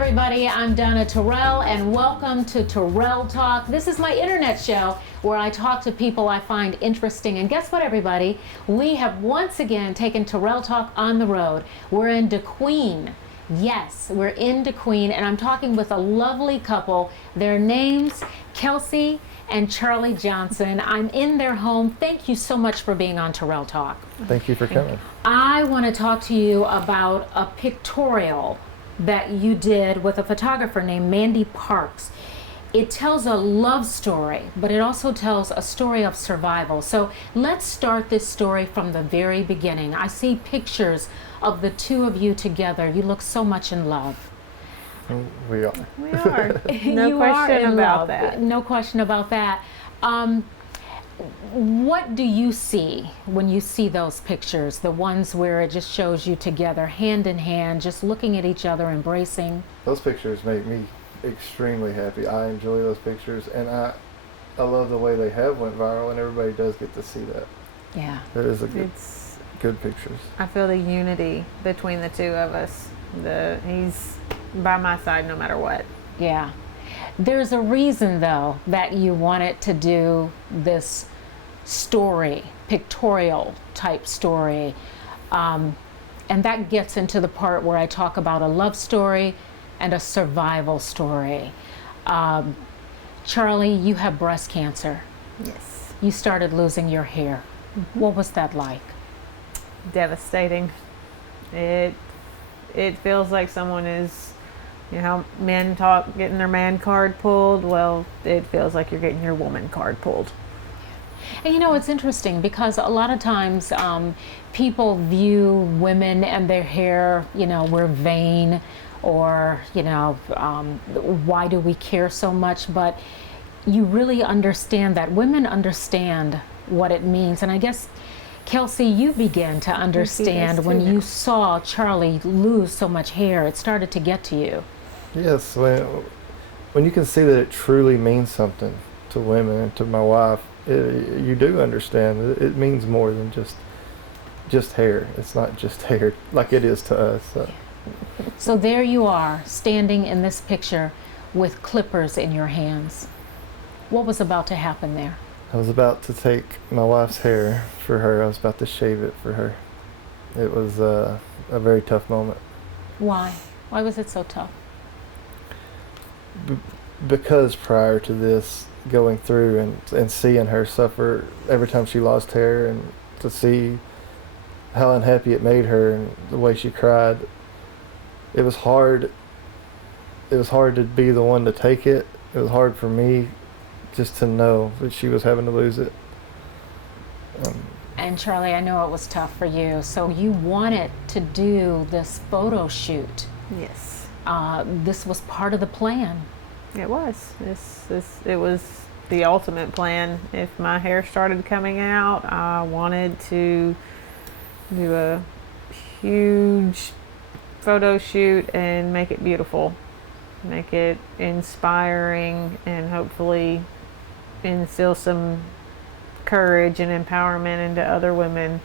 everybody, I'm Donna Terrell and welcome to Terrell Talk. This is my internet show where I talk to people I find interesting. And guess what, everybody? We have once again taken Terrell Talk on the road. We're in DeQueen. Yes, we're in DeQueen, and I'm talking with a lovely couple. Their names, Kelsey and Charlie Johnson. I'm in their home. Thank you so much for being on Terrell Talk. Thank you for coming. I want to talk to you about a pictorial that you did with a photographer named Mandy Parks. It tells a love story, but it also tells a story of survival. So let's start this story from the very beginning. I see pictures of the two of you together. You look so much in love. We are. We are. No You question are in about love. that. No question about that. What do you see when you see those pictures, the ones where it just shows you together, hand in hand, just looking at each other, embracing? Those pictures make me extremely happy. I enjoy those pictures, and I love the way they have went viral, and everybody does get to see that. Yeah. It is a It's. good pictures. I feel the unity between the two of us. He's by my side no matter what. Yeah. There's a reason, though, that you wanted to do this story, pictorial type story. And that gets into the part where I talk about a love story and a survival story. Charlie, you have breast cancer. Yes. You started losing your hair. What was that like? Devastating. It feels like someone is, you know, how men talk getting their man card pulled. Well, it feels like you're getting your woman card pulled. And you know, it's interesting because a lot of times people view women and their hair, you know, we're vain, or, you know, why do we care so much? But you really understand that. Women understand what it means. And I guess, Kelsey, you began to understand when you saw Charlie lose so much hair. It started to get to you. Yes, when you can see that it truly means something to women and to my wife, you do understand. It means more than just hair. It's not just hair like it is to us. So there you are, standing in this picture with clippers in your hands. What was about to happen there? I was about to take my wife's hair for her. I was about to shave it for her. It was a very tough moment. Why? Why was it so tough? Because prior to this, going through and seeing her suffer every time she lost hair, and to see how unhappy it made her and the way she cried, it was hard. It was hard to be the one to take it. It was hard for me just to know that she was having to lose it. And Charlie, I know it was tough for you. So you wanted to do this photo shoot. Yes. This was part of the plan. It was. It was the ultimate plan. If my hair started coming out, I wanted to do a huge photo shoot and make it beautiful, make it inspiring, and hopefully instill some courage and empowerment into other women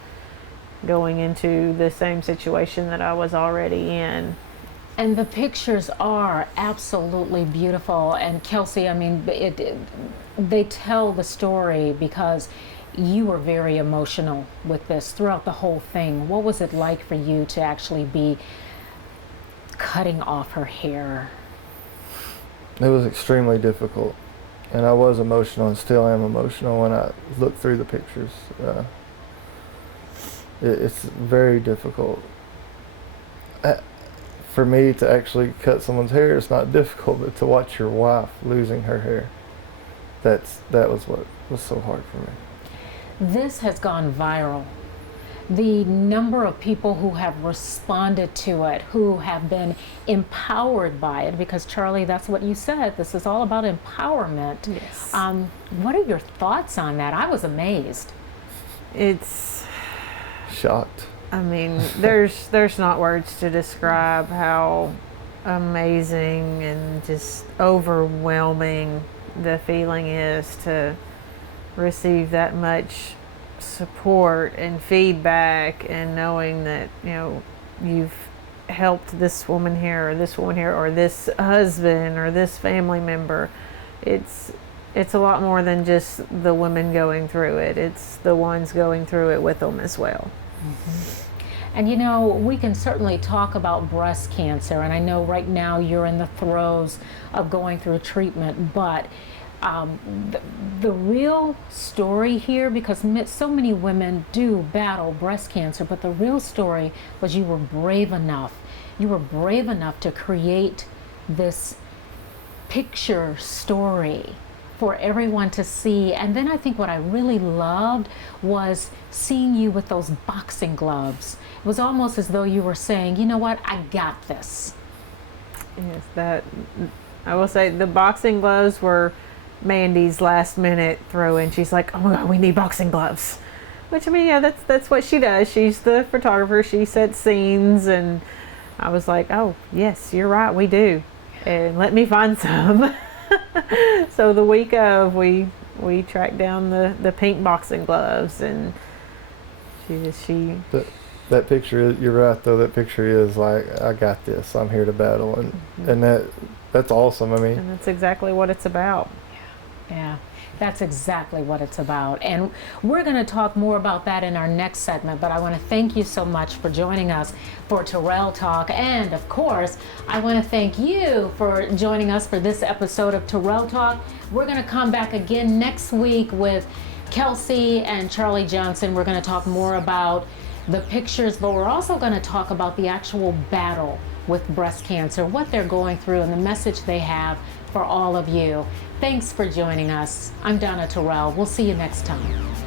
going into the same situation that I was already in. And the pictures are absolutely beautiful. And Kelsey, I mean, they tell the story because you were very emotional with this throughout the whole thing. What was it like for you to actually be cutting off her hair? It was extremely difficult, and I was emotional and still am emotional when I look through the pictures. It's very difficult. For me to actually cut someone's hair, it's not difficult, but to watch your wife losing her hair, that was what was so hard for me. This has gone viral. The number of people who have responded to it, who have been empowered by it, because Charlie, that's what you said, this is all about empowerment. Yes. What are your thoughts on that? I was amazed. It's, Shocked. I mean, there's not words to describe how amazing and just overwhelming the feeling is to receive that much support and feedback, and knowing that, you know, you've helped this woman here or this woman here or this husband or this family member. It's a lot more than just the women going through it. It's the ones going through it with them as well. And we can certainly talk about breast cancer, and I know right now you're in the throes of going through treatment, but the real story here, because so many women do battle breast cancer, but the real story was you were brave enough. You were brave enough to create this picture story for everyone to see. And then I think what I really loved was seeing you with those boxing gloves. It was almost as though you were saying, you know what, I got this. Yes, I will say the boxing gloves were Mandy's last minute throw in. She's like, oh my God, we need boxing gloves. Which, I mean, yeah, that's what she does. She's the photographer. She sets scenes. And I was like, oh, yes, you're right, we do. And let me find some. So the week of, we tracked down the pink boxing gloves, and she. That picture, you're right though. That picture is like, I got this. I'm here to battle, and that's awesome. I mean, and that's exactly what it's about. Yeah, that's exactly what it's about. And we're going to talk more about that in our next segment, but I want to thank you so much for joining us for Terrell Talk. And of course, I want to thank you for joining us for this episode of Terrell Talk. We're going to come back again next week with Kelsey and Charlie Johnson. We're going to talk more about the pictures, but we're also going to talk about the actual battle with breast cancer, what they're going through, and the message they have for all of you. Thanks for joining us. I'm Donna Terrell. We'll see you next time.